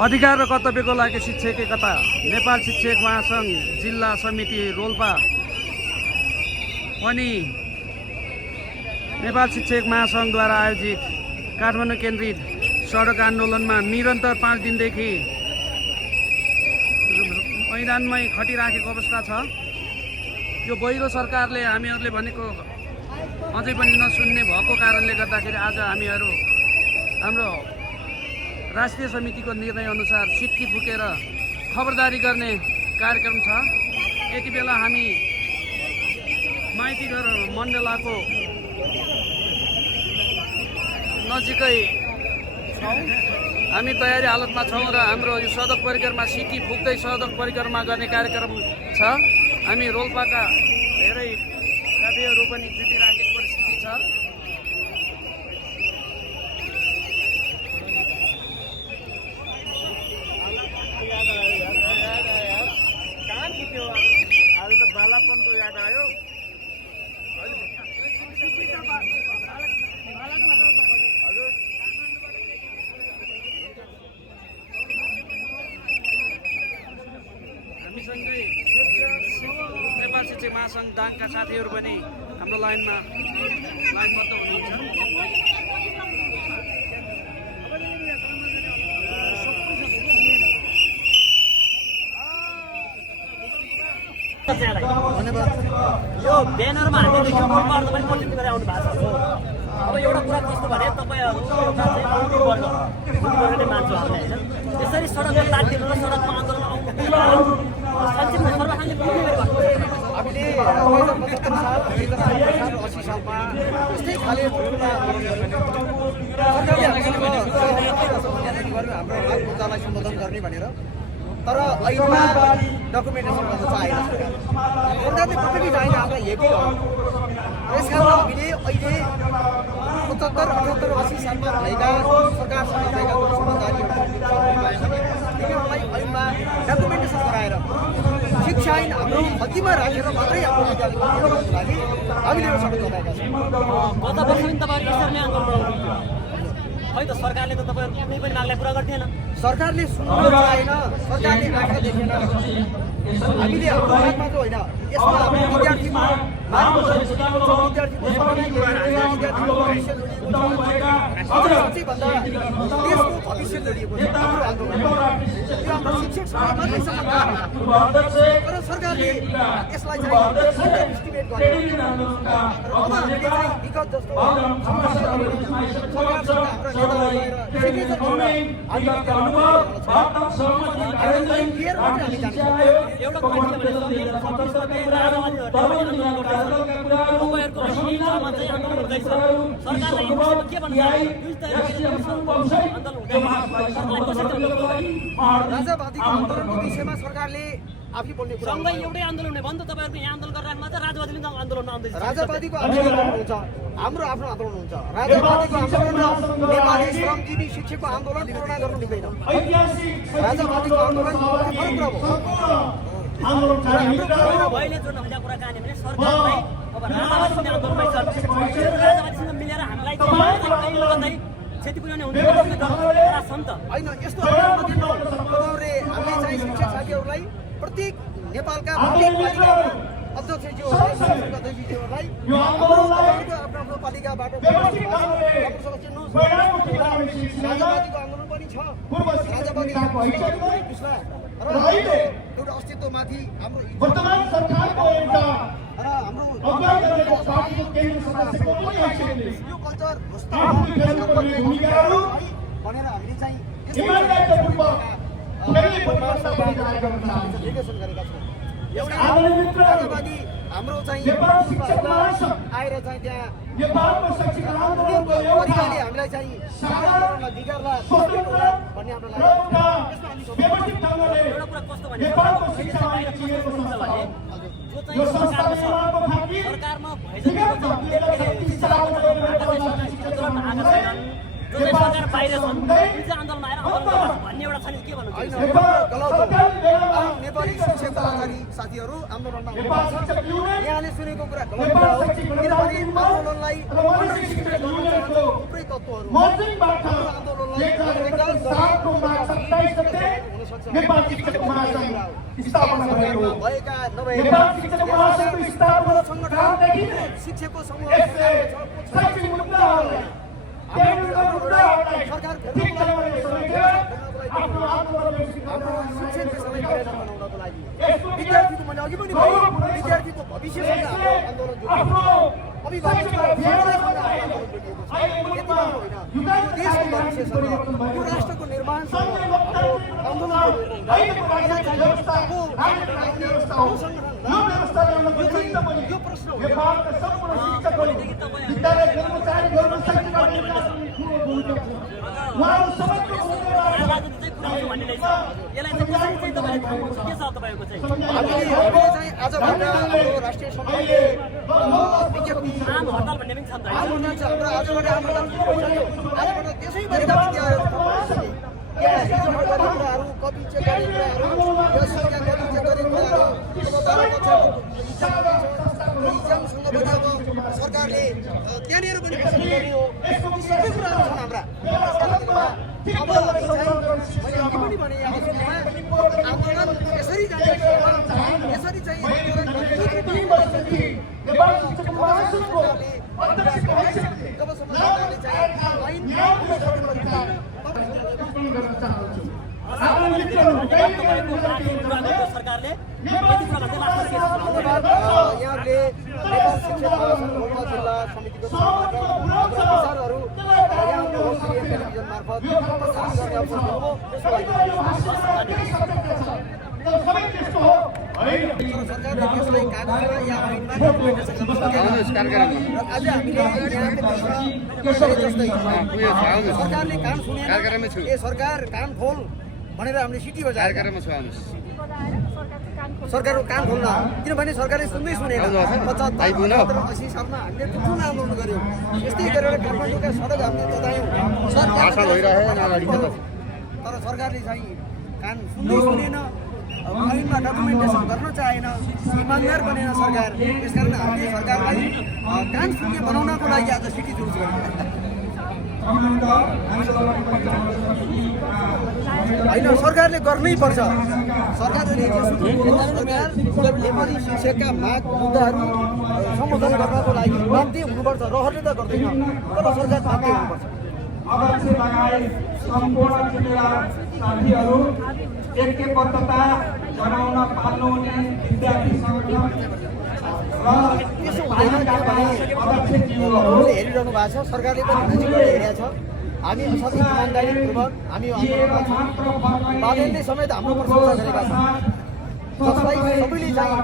अधिकार र कर्तव्यको लागि शिक्षक एकता नेपाल शिक्षक महासंघ जिल्ला समिति रोल्पा अनि नेपाल शिक्षक महासंघद्वारा आयोजित काठमाडौँ केन्द्रित सडक आन्दोलनमा निरन्तर 5 दिनदेखि मैदानमै खटिराखेको अवस्था छ। यो बहिरो सरकारले हामीहरूले भनेको अझै पनि नसुन्ने भएको कारणले गर्दाखेरि आज हामीहरू हाम्रो राष्ट्रिय समितिको निर्णय अनुसार सिक्की फुकेर खबरदारी गर्ने कार्यक्रम छ। यति बेला हामी माइतीघर मण्डलाको नजिकै छौँ। हामी तयारी हालतमा छौँ र हाम्रो यो सडक परिक्रमा सिक्की फुक्दै सडक परिक्रमा गर्ने कार्यक्रम छ। हामी रोल्पाका धेरै साथीहरू पनि जुटिराखेको परिस्थिति छ। बालापनको याद आयो। हामीसँगै नेपाल शिक्षक महासंघ दाङका साथीहरू पनि हाम्रो लाइनबद्ध हुनुहुन्छ। यो ब्यानरमा हामीले देख्यौँ तपाईहरु पनि पोलिटिक्स गरेर आउनु भएको छ। अब एउटा कुरा कस्तो भने तपाईहरु एउटा चाहिँ वर्गले मान्छौ हामीले हैन। यसरी सडकमा तातिनु र सडकमा आन्दोलन आउनु संक्षिप्त सर्वसाधारणले पुग्ने गरेको हामीले 2075 साल 2080 सालमा यस्तै खाले हाम्रो मुद्दालाई सम्बोधन गर्ने भनेर तर अहिलेमा डकुमेन्टेसन गर्न चाहेन सरकारले। सरकारले कसरी चाहेन हामीलाई हेभी हो। यस कारण हामीले अहिले 75, 78, 80 सालमा भएका सरकारसँग भएका समझदारीहरूलाई अहिलेमा डकुमेन्टेसन गराएर शिक्षा ऐन हाम्रो हद्दीमा राखेर मात्रै आफ्नो विद्यालयको लागि हामीले यो सडक बनाएका छौँ। गत वर्ष पनि तपाईहरु यसरी नै आन्दोलन गराउनु खै त सरकारले त तपाईहरु कुनै पनि मागलाई पुरा गर्दैन। सरकारले सुन्नु चाहेन, सरकारले आँखा देखेन। हामीले हाम्रो हातमा त होइन, यसमा हाम्रो विद्यार्थीमा विद्यार्थीको देशको भविष्य जोडिएको छ। हाम्रो आन्दोलन यो हाम्रो शिक्षकसँग मात्रै सम्बन्ध तर सरकारले यसलाई चाहिँ एस्टिमेट गरेर अब हामीले चाहिँ विगत जस्तो सरकारसँग राजावादीको आन्दोलनको विषयमा सरकारले आफै बोल्ने कुरा सँगै एउटै आन्दोलन हुने भन्दा तपाईहरुको यहाँ आन्दोलन गरिराख्नु मात्र राजवादीले आन्दोलन आउँदैछ। राजावादीको आन्दोलन हुन्छ, हाम्रो आफ्नो आन्दोलन हुन्छ। राजावादीको आन्दोलन र नेपाली श्रमजीवी शिक्षकको आन्दोलन तुलना गर्नु मिल्दैन। राजावादीको आन्दोलन फरक कुरा हो। अहिले जोड्न खोजेको कुरा कहाँनिर भने सरकारलाई अब राजावादीसँग आन्दोलनमा छ। राजावादीसँग मिलेर हामीलाई चाहिँ क्षति पुर्याउने हुने कुरा छ नि त। होइन यस्तो तपाईँहरूले हामीले चाहिँ शिक्षक साथीहरूलाई प्रत्येक नेपालका प्रत्येक पालिकामा अध्यक्षज्यूहरूलाई आफ्नो पालिकाबाट राजावादीको आन्दोलन पनि छ। राजावादी एउटा अस्तित्वमाथि हाम्रो वर्तमान सरकारको एउटा र हाम्रो पार्टीको केन्द्र सदस्यको पनि एक्सनले यो कल्चर भनेर हामीले चाहिँ निर्देशन गरेका छौँ। एउटा राजावादी हाम्रो चाहिँ आएर चाहिँ त्यहाँ तरिकाले हामीलाई चाहिँ बिगार्ला भन्ने हाम्रो लाग्छ। एउटा कुरा कस्तो भने जो चाहिँ सरकारमा भइसकेको जो चाहिँ सरकार बाहिर छन् जुन चाहिँ आन्दोलन आएर आन्दोलन भन्ने एउटा छ नि के भन्नु नेपाली शिक्षक कर्मचारी साथीहरू आन्दोलनमा हुनुहुन्छ। यहाँले सुनेको कुरा गलत कुरा हो। किनभने आन्दोलनलाई थुप्रै तत्त्व मौसमबाट 2007को मार्च 27 गते नेपाल शिक्षक महासङ्घ स्थापना भएको हो। भएका नेपाल शिक्षक महासङ्घको स्थापना कालदेखि शिक्षकको शैक्षिक मुद्दाहरूलाई केन्द्रका मुद्दाहरूलाई ठिक ढङ्गले समेटेर आफ्नो विद्यार्थीको मैले अघि पनि भने विद्यार्थीको भविष्यसँग आन्दोलन देशको भविष्यसँग यो राष्ट्रको निर्माणसँग यो प्रश्न नेपालका सम्पूर्ण शिक्षकहरू विद्यालय कर्मचारीहरू शैक्षिक उहाँहरू सबैको राजनीति चाहिँ पुऱ्याउँछु भन्ने रहेछ। यसलाई चाहिँ कसरी चाहिँ तपाईँले थाल्नुहुन्छ? के छ तपाईँको चाहिँ? हामीले चाहिँ आजभन्दा हाम्रो राष्ट्रिय समितिले विज्ञप्ति आम हडताल भन्ने पनि छ नि त आज भन्दा चाहिँ हाम्रो आजबाट आम हडताल भइसक्यो। आजबाट देशैभरिका विद्यार्थीहरू त्यहाँ हिजो गरेका कुराहरू कति चेक गर्ने कुराहरू यो संख्या कति चेक गर्ने कुराहरू अब बाह्र कक्षाको इक्जामसँग पनि अब सरकारले त्यहाँनिर पनि पसल गर्ने हो। सबै कुराहरू छन् हाम्रा। अब मैले अघि पनि भने आन्दोलन यसरी जाने यसरी चाहिँ नेपाल शिक्षक महासङ्घको जबसम्म सरकारले चाहिँ ऐन सरकारले यति कुरा भन्दै लाग्छ के छ? यहाँले नेपाल शिक्षक महासङ्घ रोल्पा जिल्ला समितिको तर्फबाट हाम्रा विचारहरू यहाँको होस्टिएर टेलिभिजन मार्फत प्रसारण गर्ने अवसर दिनुभयो। त्यसको लागि सरकारले त्यसलाई कागजमा या ऐनमा डकुमेन्टेसन गर्न सकेन। आज हामीले यहाँको प्रश्न जस्तै सरकारले कान सुनेन, ए सरकार कान खोल भनेर हामीले सिटी बजाएर सरकारको कान खोल्न, किनभने सरकारले सुन्दै सुनेन। 75-80 सालमा हामीले ठुलो आन्दोलन गऱ्यौँ। यस्तै गरेर काठमाडौँका सडक हामीले ततायौँ। तर सरकारले चाहिँ कान सुन्दै सुनेन, ऐनमा डकुमेन्टेसन गर्न चाहेन, इमान्दार बनेन सरकार। त्यसकारण हामीले सरकारलाई कान सुन्ने बनाउनको लागि आज सिटी जुलुस गर्यौँ। होइन, सरकारले गर्नै पर्छ। सरकारले नेपाली शिक्षकका माग मुद्दाहरू सम्बोधन गर्नको लागि बाध्य हुनुपर्छ। रहरले त गर्दैन, तर सरकार बाध्य हुनुपर्छ। अध्यक्ष लगायत सम्पूर्ण जिल्ला साथीहरू एकबद्धता बनाउन पाल्नुहुने विद्यार्थी सङ्गठन त्यसो हुँदैन, किनभने उहाँले हेरिरहनु भएको छ, सरकारले पनि नजिकबाट हेरेको छ। हामी सधैँ इमान्दारीपूर्वक हामी आन्दोलनमा छौँ। बालेनले समेत हाम्रो प्रशंसा गरेका छन्, जसलाई सबैले चाहिँ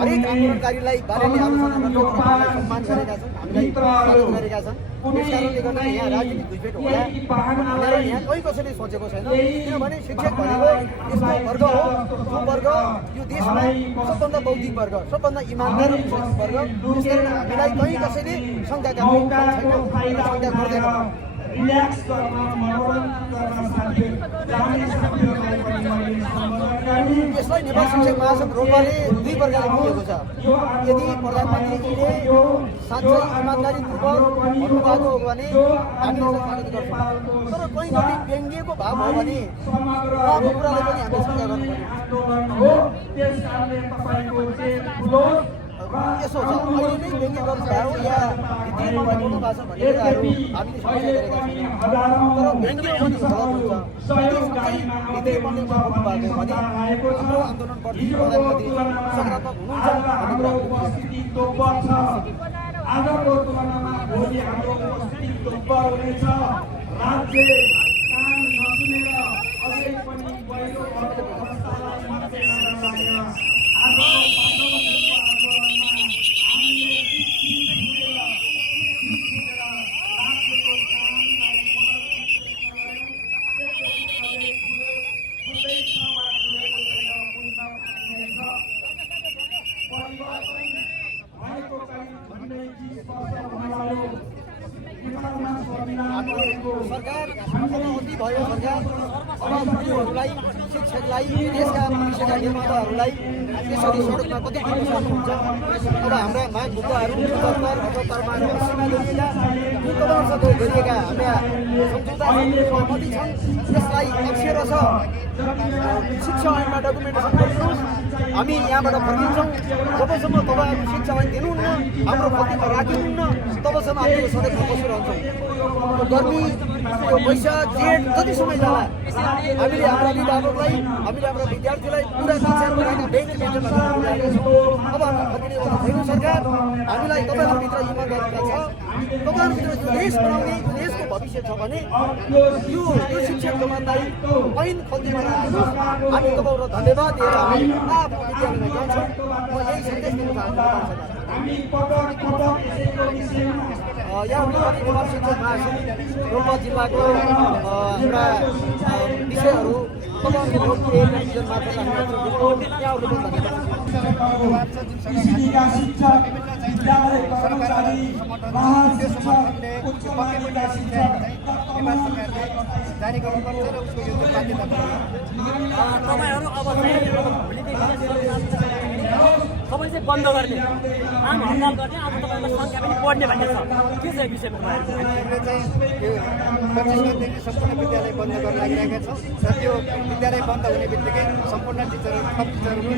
हरेक आन्दोलनकारीलाई बालेनले आलोचना गरेर उहाँलाई सम्मान गरेका छन्, हामीलाई स्वागत गरेका छन्। त्यस कारणले गर्दा यहाँ राजनीतिक घुसपेट होला भनेर यहाँ कोही कसैले सोचेको छैन। किनभने शिक्षक भनेको यस्तो वर्ग हो जो वर्ग यो देशमा सबभन्दा बौद्धिक वर्ग, सबभन्दा इमान्दार वर्ग। त्यस कारण हामीलाई कहीँ कसैले शङ्का गर्ने छैन, शङ्का गर्दैन। रिल्याक्स गर्न, मनोरञ्जन गर्न साथै जाने साथीहरूलाई पनि मैले सम्बोधन गरेँ। यसलाई नेपाल शिक्षक महासङ्घ रोल्पाले दुई प्रकारले बुझेको छ। यदि प्रधानमन्त्रीजीले साँच्चै इमान्दारीपूर्वक भन्नुभएको हो भने हामी यसलाई स्वागत गर्छौँ, तर कहीँ कहीँ व्यङ्ग्यको भाव हो भने उहाँको कुरालाई पनि हामीले शङ्का गर्नुपर्ने। यसो छ, अहिले नै व्यङ्ग्य गर्नुभयो या भित्रीमा भन्नु भएको छ भन्ने कुराहरू हामीले समस्या गरेका छैनौँ। तर व्यङ्ग्य पनि गलत हुन्छ। भित्री पनि भन्नुभएको भने हाम्रो आन्दोलनप्रति प्रधानमन्त्री सकारात्मक हुनुहुन्छ भन्ने कुरा आजको तुलनामा भोलि हाम्रो उपस्थिति दोब्बर हुनेछ। राज्य कान नसुनेर अझै पनि पहिलो अवस्थालाई मात्रै नगराएर आजको सरकार अब अति भयो। सरकार अब उनीहरूलाई शिक्षकलाई देशका भविष्यका निर्माताहरूलाई त्यसरी सडकमा कति दिन सक्नुहुन्छ। अब हाम्रा माग मुद्दाहरू 75-80मा गरिएका जुन तपाईँहरूसँग गरिएका हाम्रा सम्झौता सहमति छन् त्यसलाई अक्षरश शिक्षा ऐनमा डकुमेन्टेसन गरिदिनुहोस्। हामी यहाँबाट फर्किन्छौँ। जबसम्म तपाईँहरू शिक्षा ऐन दिनुहुन्न, हाम्रो प्रतिमा राखिनुहुन्न, तबसम्म हामी यो सडकमा बसिरहन्छौँ। यो गर्मी, यो वैशाख जेठ जति समय जाला हामीले हाम्रा अभिभावकलाई, हामीले हाम्रा विद्यार्थीलाई पुरा कक्षामा रहेका बेन्च बेन्चरमा बुझाएका छौँ। अब हामी फर्किनेवाला छैनौँ। सरकार हामीलाई तपाईँहरूभित्र इमान्दारिता छ, तपाईँहरूभित्र यो देश बनाउने, यो देशको भविष्य छ भने यो शिक्षक जमानलाई ऐन खल्तीमा राखिदिनुहोस्। हामी तपाईँहरूलाई धन्यवाद दिएर हामी आफ्नो विद्यालयमा जान्छौँ। म यही सन्देश दिन चाहन्छु। यहाँ नेपाल शिक्षक महासङ्घ रोल्पा जिल्लाको हाम्रा विषयहरू तपाईँहरूको भोट टेलिभिजन मार्फत यहाँहरूले पनि धन्यवाद। जारी गर्नुपर्छ र उसको यो बाध्यता तपाईँहरू अब तपाईँ चाहिँ बन्द गर्ने, आम हडताल गर्ने, अब तपाईँको सङ्ख्या पनि बढ्ने भन्ने छ। के छ यो विषयमा हामीले चाहिँ यो 25 गतेदेखि सम्पूर्ण विद्यालय बन्द गर्न लागिरहेका छौँ र त्यो विद्यालय बन्द हुने बित्तिकै सम्पूर्ण टिचरहरू, थप टिचरहरू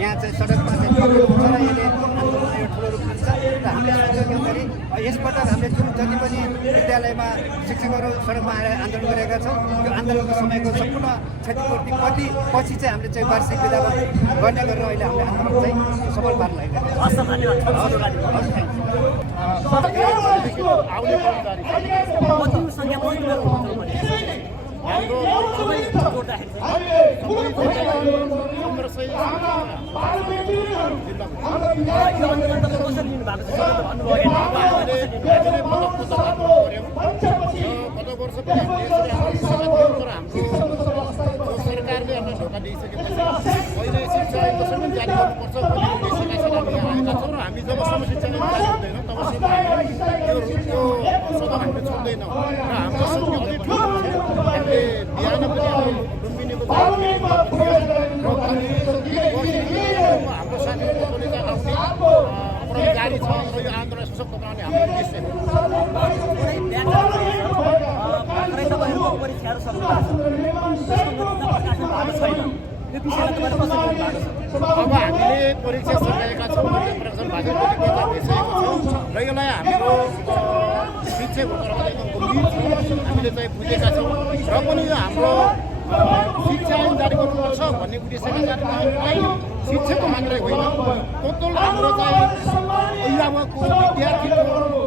यहाँ चाहिँ सडकमा चाहिँ हुन्छ र यसले आन्दोलनमा यो ठुलो रूप लिन्छ र हामीले सोचेका गरी यसपटक हामीले जुन जति पनि विद्यालयमा शिक्षकहरू सडकमा आएर आन्दोलन गरेका छौँ त्यो आन्दोलनको समयको सम्पूर्ण क्षतिपूर्ति कति पछि चाहिँ हामीले चाहिँ वार्षिक विदा गर्ने गरेर अहिले हामीले आन्दोलन चाहिँ सफल पार्न लागिरहेका छौँ। हस् धन्यवाद। कति सङ्ख्या हाम्रो सबै जोड्दाखेरि यो आन्दोलन तपाईँ कसरी लिनु भएको छ भन्नुभयो सरकारले हामीलाई धोका दिइसकेपछि अहिले शिक्षा ऐन कसरी पनि जारी गर्नुपर्छ भन्ने उद्देश्यका साथ हामी आएका छौँ र हामी जबसम्म शिक्षा ऐन जारी हुँदैन तबसम्म यो सदन हामीले छोड्दैनौँ र हाम्रो सङ्ख्या अलिक ठुलो छ। हामीले बिहान पनि लुम्बिनीको हाम्रो साथीहरूको कलेज आउने जारी छ र यो आन्दोलन सशक्त बनाउने हाम्रो उद्देश्य हो। तपाईँहरूको परीक्षाहरू सक्नु छैन, यो विषयमा तपाईँले कसरी लिनु भएको छ? अब हामीले परीक्षा सकाएका छौँ, प्रकाशन भएको भइसकेको छ र यसलाई हाम्रो शिक्षकको तर्फबाट एकदम गम्भीर छ। हामीले चाहिँ बुझेका छौँ र पनि यो हाम्रो शिक्षा ऐन जारी गर्नुपर्छ भन्ने उद्देश्यका साथ शिक्षकको मात्रै होइन, टोटल हाम्रो चाहिँ अभिभावकको, विद्यार्थीको,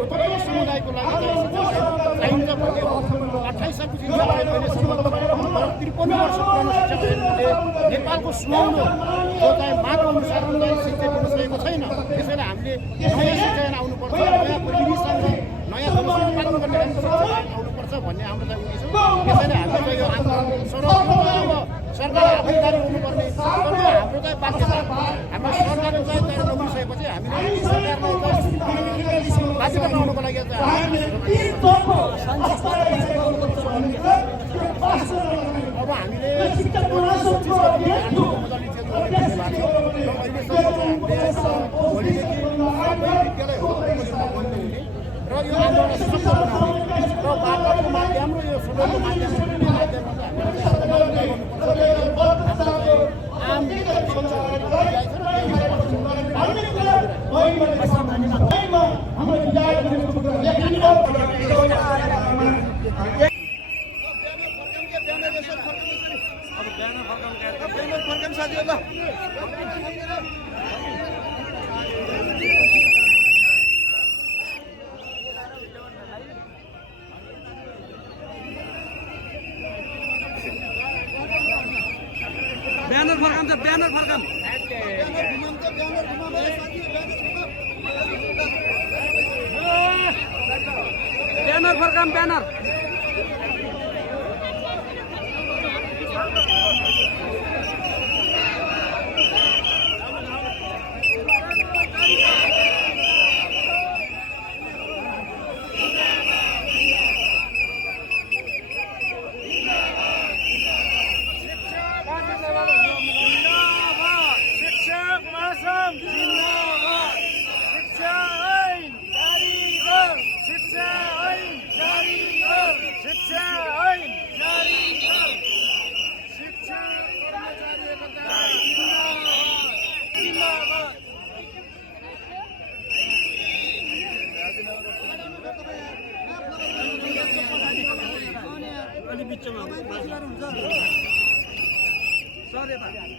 टोटल समुदायको लागि चाहिँ शिक्षा चाहिन्छ भन्ने हो। 28 सालको शिक्षा ऐन अहिलेसम्म 53 वर्ष पुरानो शिक्षा ऐनले नेपालको सुहाउनो जो चाहिँ माग अनुसार शिक्षा दिन सकेको छैन। त्यसैले हामीले नयाँ शिक्षा ऐन आउनुपर्छ, नयाँ विधिसँग नयाँ संस्कृति पालन गर्ने शिक्षा ऐन आउनुपर्छ भन्ने हाम्रो चाहिँ उद्देश्य हो। त्यसैले हामीले चाहिँ यो आन्दोलन अब सरकार आफैदारी हुनुपर्ने हाम्रो चाहिँ बाध्यता। हाम्रो सरकारले चाहिँ नमिसकेपछि हामीले सरकारलाई बाध्यता बनाउनको लागि अब हामीले भोलिदेखि सबै विद्यालयहरू बन्द हुने र यो आन्दोलन सफल बनाउने र वार्ताको माध्यम र यो सुनवाईको माध्यम ब्यानर फर्काम छ, ब्यानर फर्काम, ब्यानर फर्काम, ब्यानर। शिक्षा ऐन जारी कर, शिक्षा ऐन गर्नुपर्छ यता जारी